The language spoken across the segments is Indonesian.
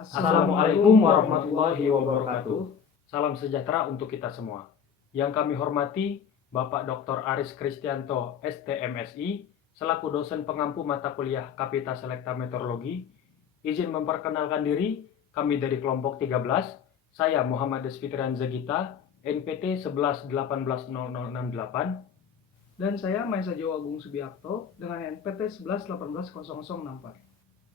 Assalamualaikum warahmatullahi wabarakatuh. Salam sejahtera untuk kita semua. Yang kami hormati Bapak Dr. Aris Kristianto, STMSI, selaku dosen pengampu mata kuliah Kapita Selekta Meteorologi. Izin memperkenalkan diri, kami dari kelompok 13. Saya Muhammad Desfitrian Zagita, NPT 11180068. Dan saya Maesa Jawa Agung Subiakto dengan NPT 11180064.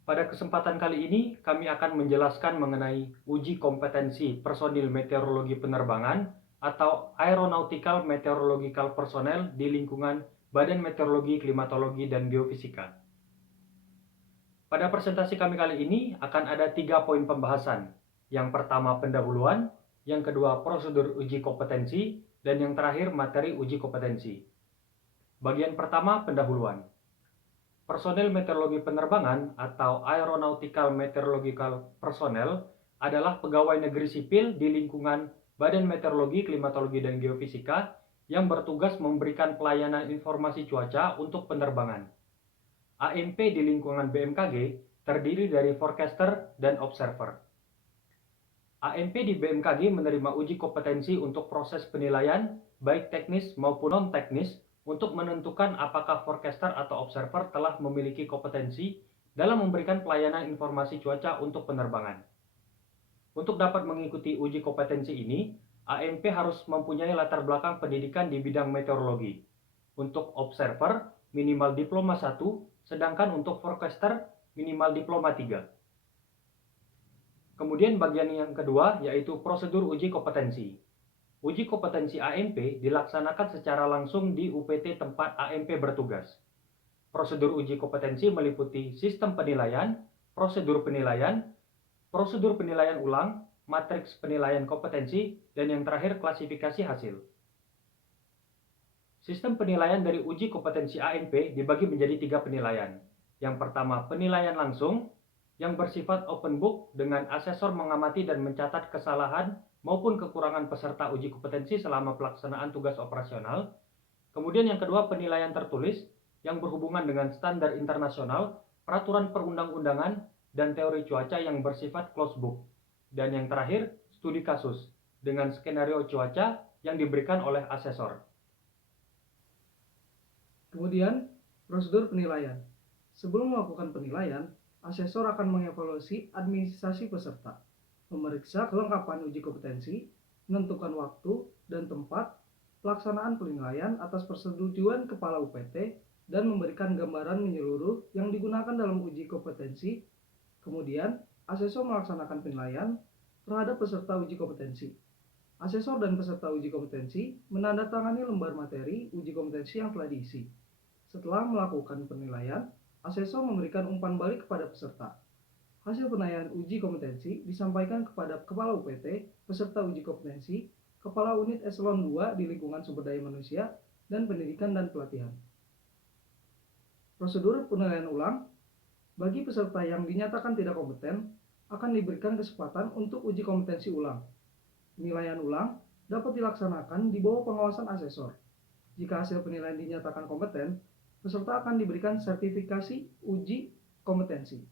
Pada kesempatan kali ini, kami akan menjelaskan mengenai uji kompetensi personil meteorologi penerbangan atau Aeronautical Meteorological Personnel di lingkungan Badan Meteorologi, Klimatologi, dan Geofisika. Pada presentasi kami kali ini akan ada 3 poin pembahasan. Yang pertama pendahuluan, yang kedua prosedur uji kompetensi, dan yang terakhir materi uji kompetensi. Bagian pertama pendahuluan. Personel meteorologi penerbangan atau Aeronautical Meteorological Personnel adalah pegawai negeri sipil di lingkungan Badan Meteorologi, Klimatologi, dan Geofisika yang bertugas memberikan pelayanan informasi cuaca untuk penerbangan. AMP di lingkungan BMKG terdiri dari forecaster dan observer. AMP di BMKG menerima uji kompetensi untuk proses penilaian baik teknis maupun non-teknis untuk menentukan apakah forecaster atau observer telah memiliki kompetensi dalam memberikan pelayanan informasi cuaca untuk penerbangan. Untuk dapat mengikuti uji kompetensi ini, AMP harus mempunyai latar belakang pendidikan di bidang meteorologi. Untuk observer, minimal diploma 1, sedangkan untuk forecaster, minimal diploma 3. Kemudian bagian yang kedua yaitu prosedur uji kompetensi. Uji kompetensi AMP dilaksanakan secara langsung di UPT tempat AMP bertugas. Prosedur uji kompetensi meliputi sistem penilaian, prosedur penilaian ulang, matriks penilaian kompetensi, dan yang terakhir klasifikasi hasil. Sistem penilaian dari uji kompetensi AMP dibagi menjadi 3 penilaian. Yang pertama penilaian langsung, yang bersifat open book dengan asesor mengamati dan mencatat kesalahan maupun kekurangan peserta uji kompetensi selama pelaksanaan tugas operasional. Kemudian yang kedua penilaian tertulis yang berhubungan dengan standar internasional, peraturan perundang-undangan, dan teori cuaca yang bersifat closed book. Dan yang terakhir studi kasus dengan skenario cuaca yang diberikan oleh asesor. Kemudian, prosedur penilaian. Sebelum melakukan penilaian, asesor akan mengevaluasi administrasi peserta, memeriksa kelengkapan uji kompetensi, menentukan waktu dan tempat pelaksanaan penilaian atas persetujuan Kepala UPT, dan memberikan gambaran menyeluruh yang digunakan dalam uji kompetensi. Kemudian, asesor melaksanakan penilaian terhadap peserta uji kompetensi. Asesor dan peserta uji kompetensi menandatangani lembar materi uji kompetensi yang telah diisi. Setelah melakukan penilaian, asesor memberikan umpan balik kepada peserta. Hasil penilaian uji kompetensi disampaikan kepada Kepala UPT, peserta uji kompetensi, Kepala Unit Eselon 2 di lingkungan sumber daya manusia, dan pendidikan dan pelatihan. Prosedur penilaian ulang. Bagi peserta yang dinyatakan tidak kompeten, akan diberikan kesempatan untuk uji kompetensi ulang. Penilaian ulang dapat dilaksanakan di bawah pengawasan asesor. Jika hasil penilaian dinyatakan kompeten, peserta akan diberikan sertifikasi uji kompetensi.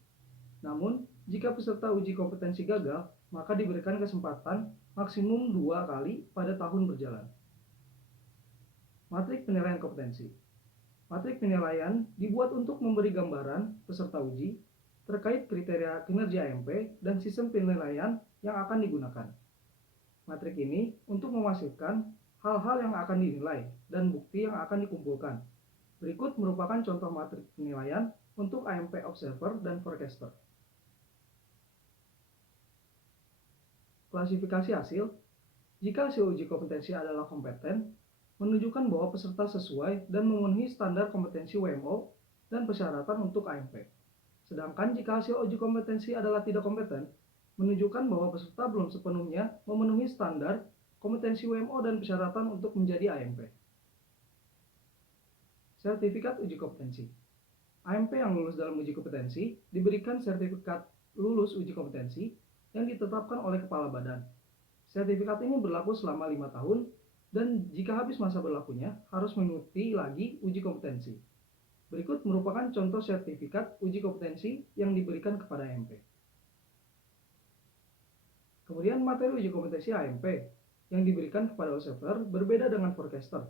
Namun, jika peserta uji kompetensi gagal, maka diberikan kesempatan maksimum 2 kali pada tahun berjalan. Matrik penilaian kompetensi. Matrik penilaian dibuat untuk memberi gambaran peserta uji terkait kriteria kinerja AMP dan sistem penilaian yang akan digunakan. Matrik ini untuk memastikan hal-hal yang akan dinilai dan bukti yang akan dikumpulkan. Berikut merupakan contoh matrik penilaian untuk AMP observer dan forecaster. Klasifikasi hasil. Jika hasil uji kompetensi adalah kompeten, menunjukkan bahwa peserta sesuai dan memenuhi standar kompetensi WMO dan persyaratan untuk AMP. Sedangkan jika hasil uji kompetensi adalah tidak kompeten, menunjukkan bahwa peserta belum sepenuhnya memenuhi standar kompetensi WMO dan persyaratan untuk menjadi AMP. Sertifikat uji kompetensi. AMP yang lulus dalam uji kompetensi diberikan sertifikat lulus uji kompetensi yang ditetapkan oleh Kepala Badan. Sertifikat ini berlaku selama 5 tahun dan jika habis masa berlakunya harus mengikuti lagi uji kompetensi. Berikut merupakan contoh sertifikat uji kompetensi yang diberikan kepada AMP. Kemudian materi uji kompetensi AMP yang diberikan kepada observer berbeda dengan forecaster.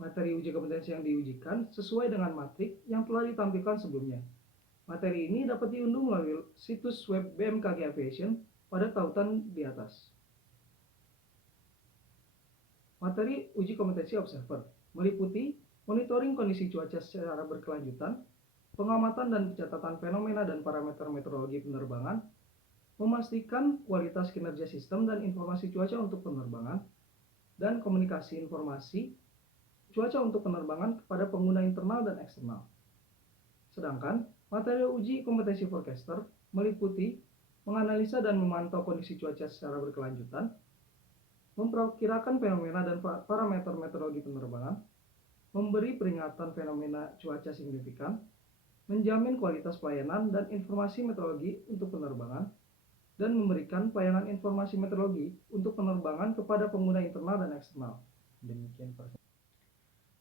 Materi uji kompetensi yang diujikan sesuai dengan matrik yang telah ditampilkan sebelumnya. Materi ini dapat diunduh melalui situs web BMKG Aviation pada tautan di atas. Materi uji kompetensi observer meliputi monitoring kondisi cuaca secara berkelanjutan, pengamatan dan pencatatan fenomena dan parameter meteorologi penerbangan, memastikan kualitas kinerja sistem dan informasi cuaca untuk penerbangan, dan komunikasi informasi cuaca untuk penerbangan kepada pengguna internal dan eksternal. Sedangkan materi uji kompetensi forecaster meliputi menganalisa dan memantau kondisi cuaca secara berkelanjutan, memperkirakan fenomena dan parameter meteorologi penerbangan, memberi peringatan fenomena cuaca signifikan, menjamin kualitas pelayanan dan informasi meteorologi untuk penerbangan, dan memberikan pelayanan informasi meteorologi untuk penerbangan kepada pengguna internal dan eksternal.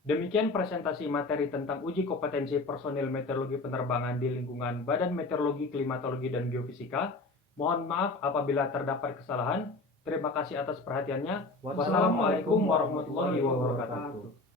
Demikian presentasi materi tentang uji kompetensi personil meteorologi penerbangan di lingkungan Badan Meteorologi, Klimatologi, dan Geofisika. Mohon maaf apabila terdapat kesalahan. Terima kasih atas perhatiannya. Wassalamualaikum warahmatullahi wabarakatuh.